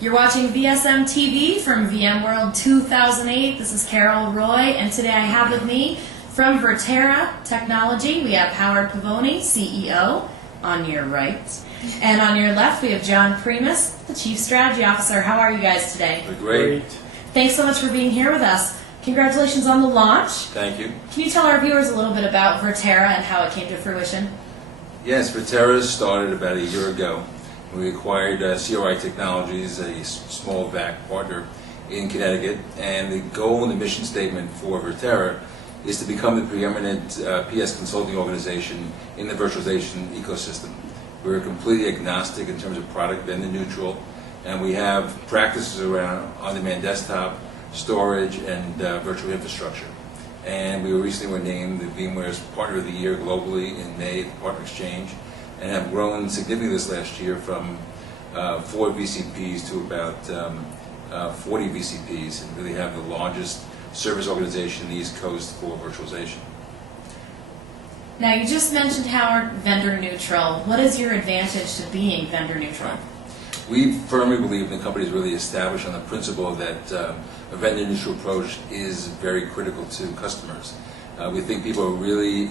You're watching VSM TV from VMworld 2008. This is Carol Roy, and today I have with me from Virtera Technology, we have Howard Pavony, CEO, on your right. And on your left, we have John Primus, the Chief Strategy Officer. How are you guys today? We're great. Thanks so much for being here with us. Congratulations on the launch. Thank you. Can you tell our viewers a little bit about Virtera and how it came to fruition? Yes, Virtera started about a year ago. We acquired CRI Technologies, a small VAC partner in Connecticut, and the goal and the mission statement for Virtera is to become the preeminent PS consulting organization in the virtualization ecosystem. We're completely agnostic in terms of product, vendor neutral, and we have practices around on-demand desktop, storage, and virtual infrastructure. And we recently were named the VMware's Partner of the Year globally in May at the Partner Exchange, and have grown significantly this last year from 4 VCPs to about 40 VCPs, and really have the largest service organization in the East Coast for virtualization. Now, you just mentioned, Howard, vendor neutral. What is your advantage to being vendor neutral? We firmly believe, and the company is really established on the principle that a vendor neutral approach is very critical to customers. We think people are really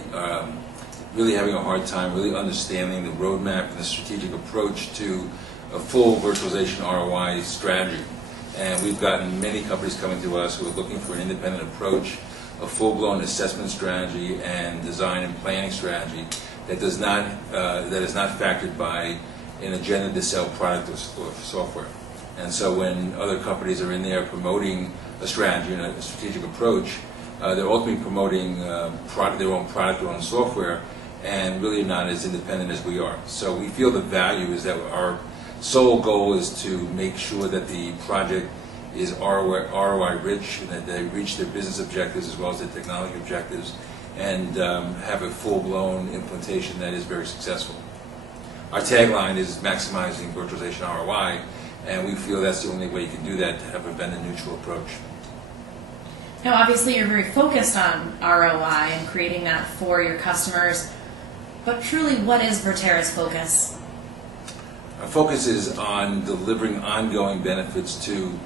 having a hard time really understanding the roadmap and the strategic approach to a full virtualization ROI strategy. And we've gotten many companies coming to us who are looking for an independent approach, a full-blown assessment strategy and design and planning strategy that is not factored by an agenda to sell product or software. And so when other companies are in there promoting a strategy and a strategic approach, they're ultimately promoting their own product, their own software, and really not as independent as we are. So we feel the value is that our sole goal is to make sure that the project is ROI rich, and that they reach their business objectives as well as their technology objectives, and have a full-blown implementation that is very successful. Our tagline is maximizing virtualization ROI, and we feel that's the only way you can do that, to have a vendor-neutral approach. Now, obviously, you're very focused on ROI and creating that for your customers, but truly, what is Virtera's focus? Our focus is on delivering ongoing benefits to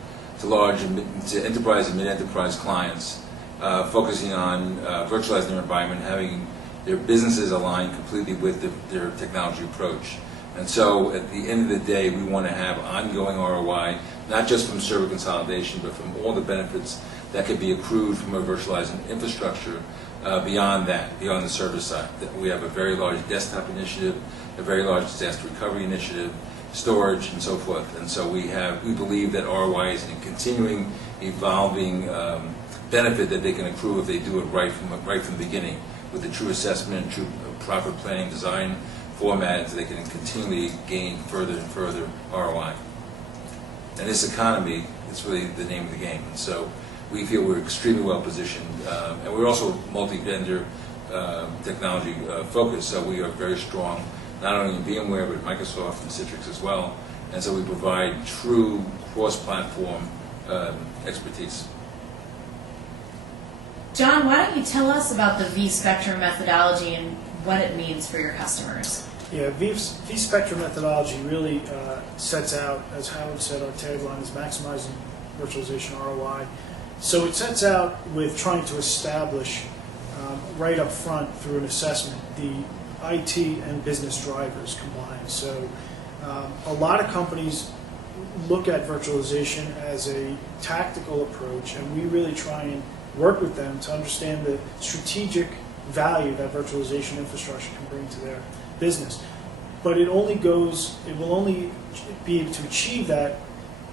enterprise and mid-enterprise clients, focusing on virtualizing their environment, having their businesses aligned completely with their technology approach. And so at the end of the day, we want to have ongoing ROI, not just from server consolidation, but from all the benefits that could be accrued from a virtualized infrastructure beyond that, beyond the server side. We have a very large desktop initiative, a very large disaster recovery initiative, storage, and so forth. And so we believe that ROI is a continuing, evolving benefit that they can accrue if they do it right from the beginning, with the true assessment, true proper planning design format, so they can continually gain further and further ROI. And this economy, it's really the name of the game. And so we feel we're extremely well positioned, and we're also multi-vendor technology focused, so we are very strong, not only in VMware, but Microsoft and Citrix as well. And so we provide true cross-platform expertise. John, why don't you tell us about the V-Spectrum methodology and what it means for your customers? Yeah, V-Spectrum methodology really sets out, as Howard said, our tagline is maximizing virtualization ROI. So it sets out with trying to establish right up front through an assessment the IT and business drivers combined. So a lot of companies look at virtualization as a tactical approach, and we really try and work with them to understand the strategic value that virtualization infrastructure can bring to their business. But it will only be able to achieve that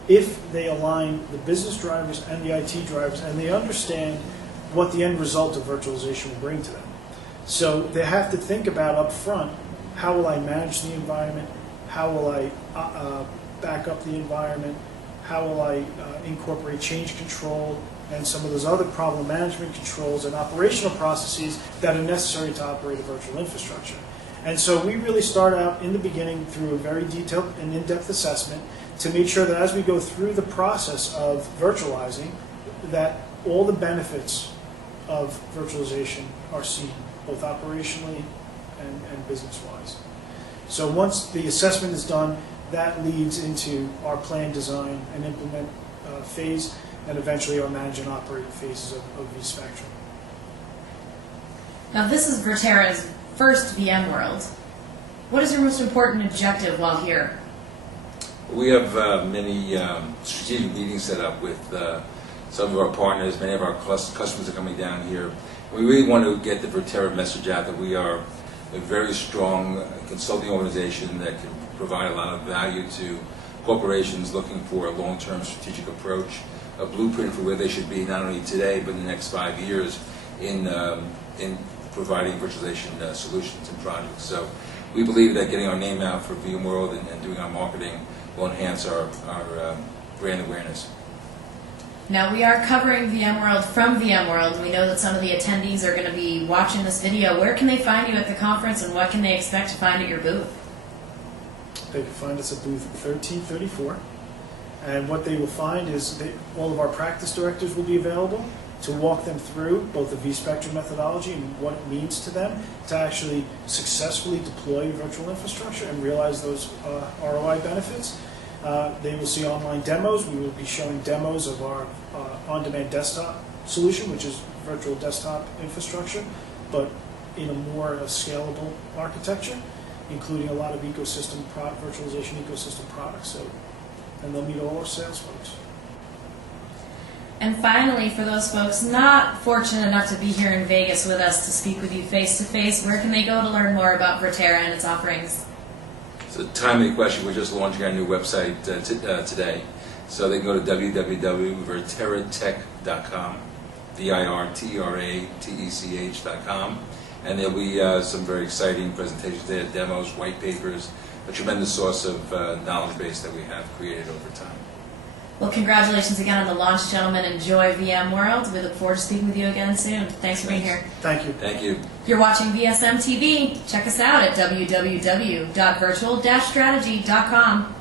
if they align the business drivers and the IT drivers, and they understand what the end result of virtualization will bring to them. So they have to think about up front, how will I manage the environment? How will I back up the environment? How will I incorporate change control and some of those other problem management controls and operational processes that are necessary to operate a virtual infrastructure? And so we really start out in the beginning through a very detailed and in-depth assessment to make sure that as we go through the process of virtualizing, that all the benefits of virtualization are seen, both operationally and business-wise. So once the assessment is done, that leads into our plan, design, and implement phase, and eventually our manage and operate phases of vSpectrum. Now this is Virtera's first VMworld. What is your most important objective while here? We have many strategic meetings set up with some of our partners. Many of our customers are coming down here. We really want to get the Virtera message out that we are a very strong consulting organization that can provide a lot of value to corporations looking for a long-term strategic approach, a blueprint for where they should be not only today but in the next 5 years in providing virtualization solutions and projects. So we believe that getting our name out for VMworld and doing our marketing will enhance our brand awareness. Now we are covering VMworld from VMworld. We know that some of the attendees are going to be watching this video. Where can they find you at the conference, and what can they expect to find at your booth? They can find us at booth 1334, and what they will find is all of our practice directors will be available to walk them through both the vSpectrum methodology and what it means to them to actually successfully deploy virtual infrastructure and realize those ROI benefits. They will see online demos. We will be showing demos of our on-demand desktop solution, which is virtual desktop infrastructure, but in a more scalable architecture, including a lot of ecosystem virtualization ecosystem products. And they'll meet all our sales folks. And finally, for those folks not fortunate enough to be here in Vegas with us to speak with you face-to-face, where can they go to learn more about Virtera and its offerings? It's a timely question. We're just launching our new website today. So they can go to www.virteratech.com, VIRTERATECH.com, and there'll be some very exciting presentations there, demos, white papers, a tremendous source of knowledge base that we have created over time. Well, congratulations again on the launch, gentlemen. Enjoy VMworld. We look forward to speaking with you again soon. Thanks for being here. Thank you. Thank you. If you're watching VSM TV, check us out at www.virtual-strategy.com.